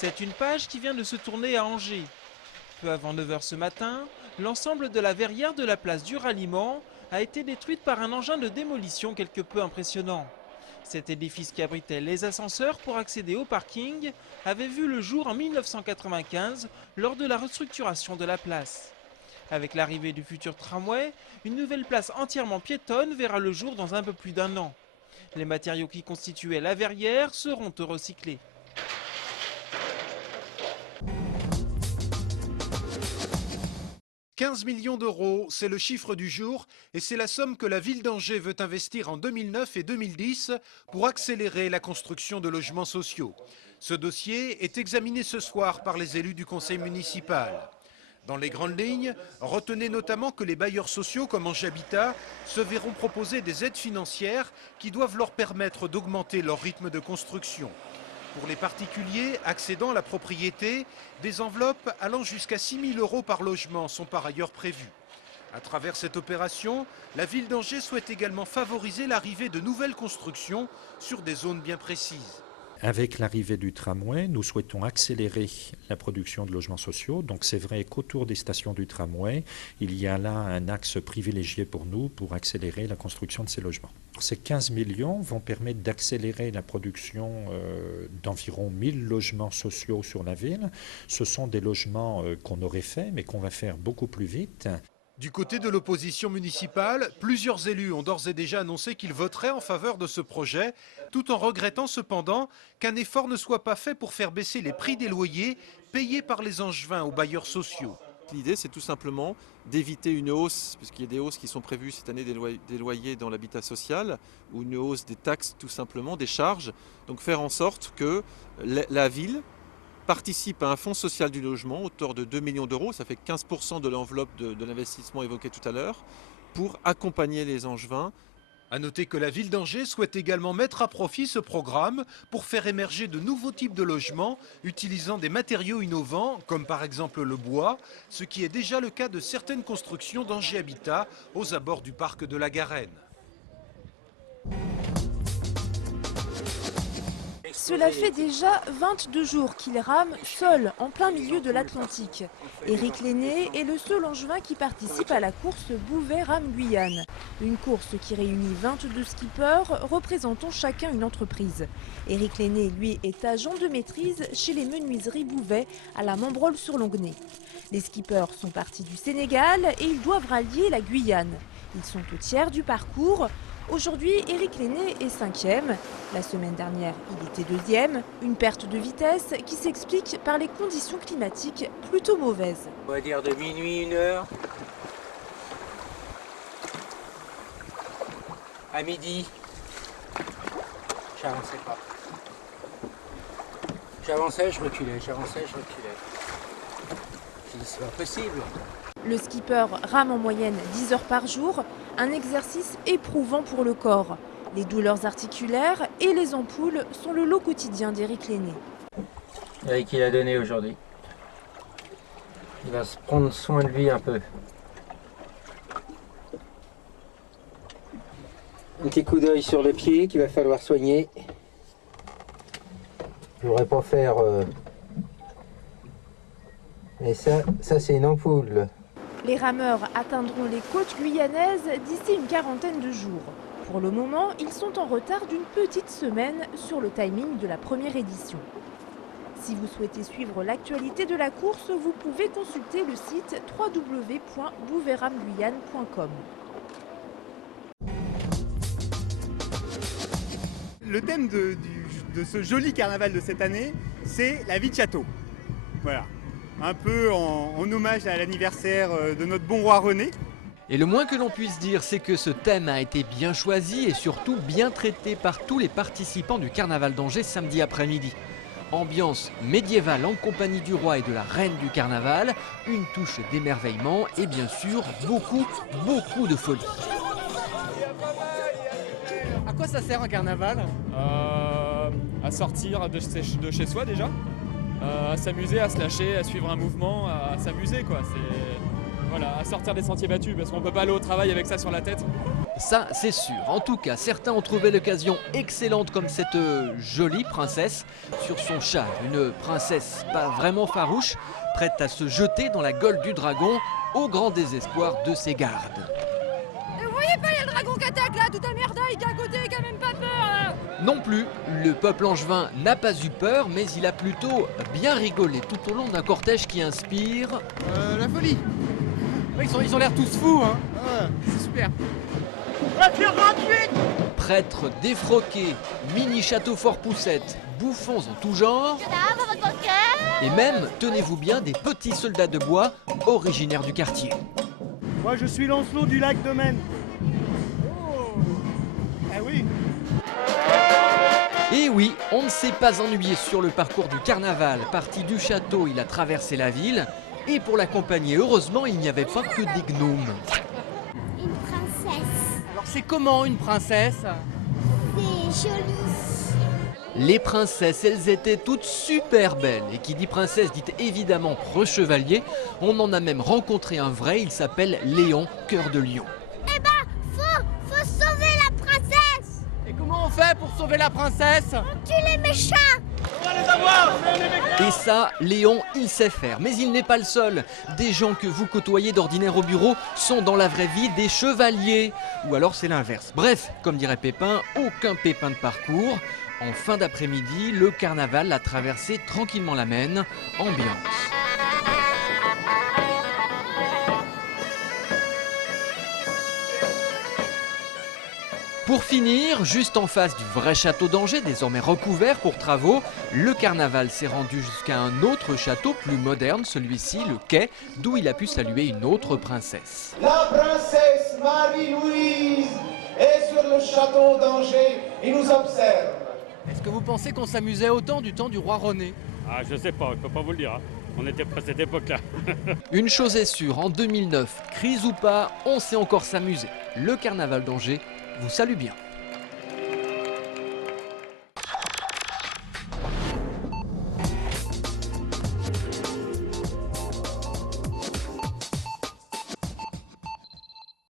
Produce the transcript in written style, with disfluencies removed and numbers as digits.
C'est une page qui vient de se tourner à Angers. Peu avant 9 h ce matin, l'ensemble de la verrière de la place du Ralliement a été détruite par un engin de démolition quelque peu impressionnant. Cet édifice qui abritait les ascenseurs pour accéder au parking avait vu le jour en 1995 lors de la restructuration de la place. Avec l'arrivée du futur tramway, une nouvelle place entièrement piétonne verra le jour dans un peu plus d'1 an. Les matériaux qui constituaient la verrière seront recyclés. 15 millions d'euros, c'est le chiffre du jour et c'est la somme que la ville d'Angers veut investir en 2009 et 2010 pour accélérer la construction de logements sociaux. Ce dossier est examiné ce soir par les élus du conseil municipal. Dans les grandes lignes, retenez notamment que les bailleurs sociaux comme Angers Habitat se verront proposer des aides financières qui doivent leur permettre d'augmenter leur rythme de construction. Pour les particuliers accédant à la propriété, des enveloppes allant jusqu'à 6 000 € par logement sont par ailleurs prévues. À travers cette opération, la ville d'Angers souhaite également favoriser l'arrivée de nouvelles constructions sur des zones bien précises. Avec l'arrivée du tramway, nous souhaitons accélérer la production de logements sociaux. Donc c'est vrai qu'autour des stations du tramway, il y a là un axe privilégié pour nous pour accélérer la construction de ces logements. Ces 15 millions vont permettre d'accélérer la production d'environ 1000 logements sociaux sur la ville. Ce sont des logements qu'on aurait fait, mais qu'on va faire beaucoup plus vite. Du côté de l'opposition municipale, plusieurs élus ont d'ores et déjà annoncé qu'ils voteraient en faveur de ce projet, tout en regrettant cependant qu'un effort ne soit pas fait pour faire baisser les prix des loyers payés par les Angevins aux bailleurs sociaux. L'idée, c'est tout simplement d'éviter une hausse, puisqu'il y a des hausses qui sont prévues cette année des loyers dans l'habitat social, ou une hausse des taxes tout simplement, des charges. Donc faire en sorte que la ville participe à un fonds social du logement, hauteur de 2 millions d'euros, ça fait 15% de l'enveloppe de l'investissement évoqué tout à l'heure, pour accompagner les Angevins. A noter que la ville d'Angers souhaite également mettre à profit ce programme pour faire émerger de nouveaux types de logements utilisant des matériaux innovants, comme par exemple le bois, ce qui est déjà le cas de certaines constructions d'Angers Habitat aux abords du parc de la Garenne. Cela fait déjà 22 jours qu'il rame seul en plein milieu de l'Atlantique. Éric Lenné est le seul Angevin qui participe à la course Bouvet-Rame-Guyane. Une course qui réunit 22 skippers représentant chacun une entreprise. Éric Lenné, lui, est agent de maîtrise chez les menuiseries Bouvet à la Membrol-sur-Longuenay. Les skippers sont partis du Sénégal et ils doivent rallier la Guyane. Ils sont au tiers du parcours. Aujourd'hui, Éric Lenné est 5e. La semaine dernière, il était 2e. Une perte de vitesse qui s'explique par les conditions climatiques plutôt mauvaises. On va dire de minuit, 1 heure, à midi, j'avançais pas. J'avançais, je reculais, j'avançais, je reculais. J'ai dit, c'est pas possible. Le skipper rame en moyenne 10 heures par jour, un exercice éprouvant pour le corps. Les douleurs articulaires et les ampoules sont le lot quotidien d'Éric Lenné. Eric, il a donné aujourd'hui. Il va se prendre soin de lui un peu. Un petit coup d'œil sur le pied qu'il va falloir soigner. Je voudrais pas faire... Mais ça c'est une ampoule. Les rameurs atteindront les côtes guyanaises d'ici une quarantaine de jours. Pour le moment, ils sont en retard d'une petite semaine sur le timing de la première édition. Si vous souhaitez suivre l'actualité de la course, vous pouvez consulter le site www.bouvetrameguyane.com. Le thème de ce joli carnaval de cette année, c'est la vie de château. Voilà. Un peu en hommage à l'anniversaire de notre bon roi René. Et le moins que l'on puisse dire, c'est que ce thème a été bien choisi et surtout bien traité par tous les participants du carnaval d'Angers samedi après-midi. Ambiance médiévale en compagnie du roi et de la reine du carnaval, une touche d'émerveillement et bien sûr beaucoup de folie. À quoi ça sert un carnaval ? À sortir de chez soi déjà. À s'amuser, à se lâcher, à suivre un mouvement, à s'amuser quoi. Voilà, à sortir des sentiers battus parce qu'on peut pas aller au travail avec ça sur la tête. Ça, c'est sûr. En tout cas, certains ont trouvé l'occasion excellente comme cette jolie princesse sur son char. Une princesse pas vraiment farouche, prête à se jeter dans la gueule du dragon au grand désespoir de ses gardes. Et vous voyez pas, il y a le dragon qui attaque là, tout un merdaille qui est à côté, qui a même pas peur là. Non plus, le peuple angevin n'a pas eu peur, mais il a plutôt bien rigolé tout au long d'un cortège qui inspire... La folie. Ouais, ils ont l'air tous fous, hein. Ouais, c'est super. Prêtres défroqués, mini château fort poussette, bouffons en tout genre, et même, tenez-vous bien, des petits soldats de bois originaires du quartier. Moi je suis Lancelot du lac de Maine. Oh. Ah oui. Et oui, on ne s'est pas ennuyé sur le parcours du carnaval. Parti du château, il a traversé la ville. Et pour l'accompagner, heureusement, il n'y avait pas que des gnomes. Une princesse. Alors c'est comment une princesse? C'est joli. Les princesses, elles étaient toutes super belles. Et qui dit princesse dit évidemment preux chevalier. On en a même rencontré un vrai, il s'appelle Léon, cœur de lion. Eh ben, faut sauver la princesse. Et comment on fait pour sauver la princesse? On tue les méchants. Et ça, Léon, il sait faire. Mais il n'est pas le seul. Des gens que vous côtoyez d'ordinaire au bureau sont dans la vraie vie des chevaliers. Ou alors c'est l'inverse. Bref, comme dirait Pépin, aucun pépin de parcours. En fin d'après-midi, le carnaval a traversé tranquillement la Maine. Ambiance. Pour finir, juste en face du vrai château d'Angers, désormais recouvert pour travaux, le carnaval s'est rendu jusqu'à un autre château plus moderne, celui-ci, le Quai, d'où il a pu saluer une autre princesse. La princesse Marie-Louise est sur le château d'Angers et nous observe. Est-ce que vous pensez qu'on s'amusait autant du temps du roi René? Ah, je sais pas, je peux pas vous le dire. Hein. On était près à cette époque-là. Une chose est sûre, en 2009, crise ou pas, on sait encore s'amuser. Le carnaval d'Angers vous salue bien.